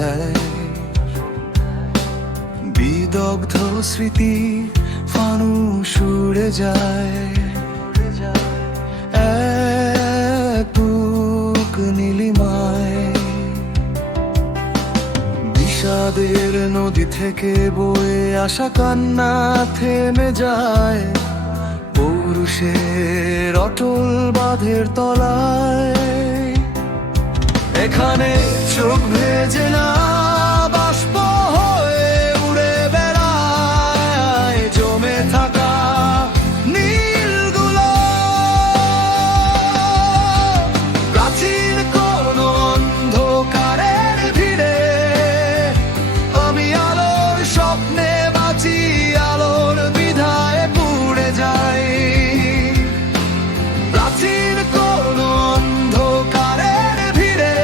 দেয়। বিদগ্ধ স্মৃতি ফানুষ উড়ে যায়, এক বুক নীলিমায়। বিষাদের নদী থেকে বয়ে আসা কান্না থেমে যায় পৌরুষের অটল বাঁধের তলায়। এখানে চোখ ভেজে না, বাষ্প হয়ে উড়ে বেড়ায় জমে থাকা নীলগুলো। প্রাচীন কোন অন্ধকারের ভিড়ে আমি আলোর স্বপ্নে বাঁচি, আলোর বিধায় পুড়ে যাই। প্রাচীন কোন অন্ধকারের ভিড়ে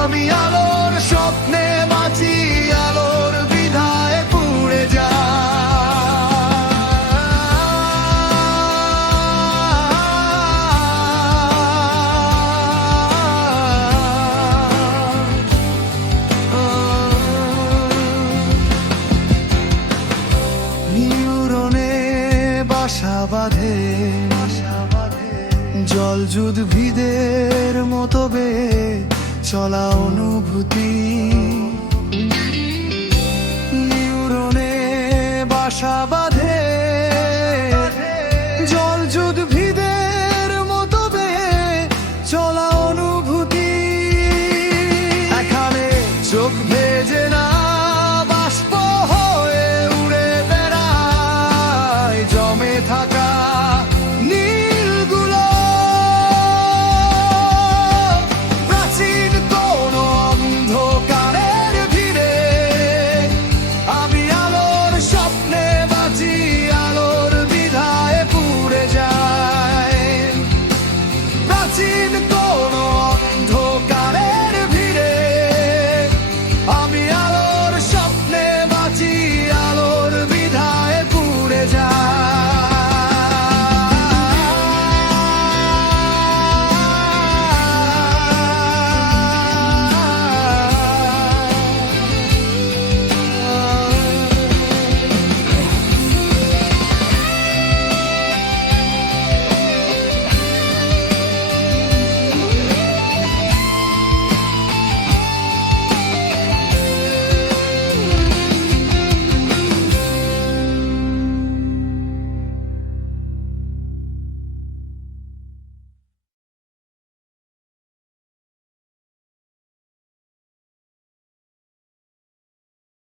আমি আলোর স্বপ্নে বাঁচি, আলোর বিধায় পুড়ে যাই। নিউরনে বাসা বাঁধে জল উদ্ভিদের মতো বে চলা অনুভূতি।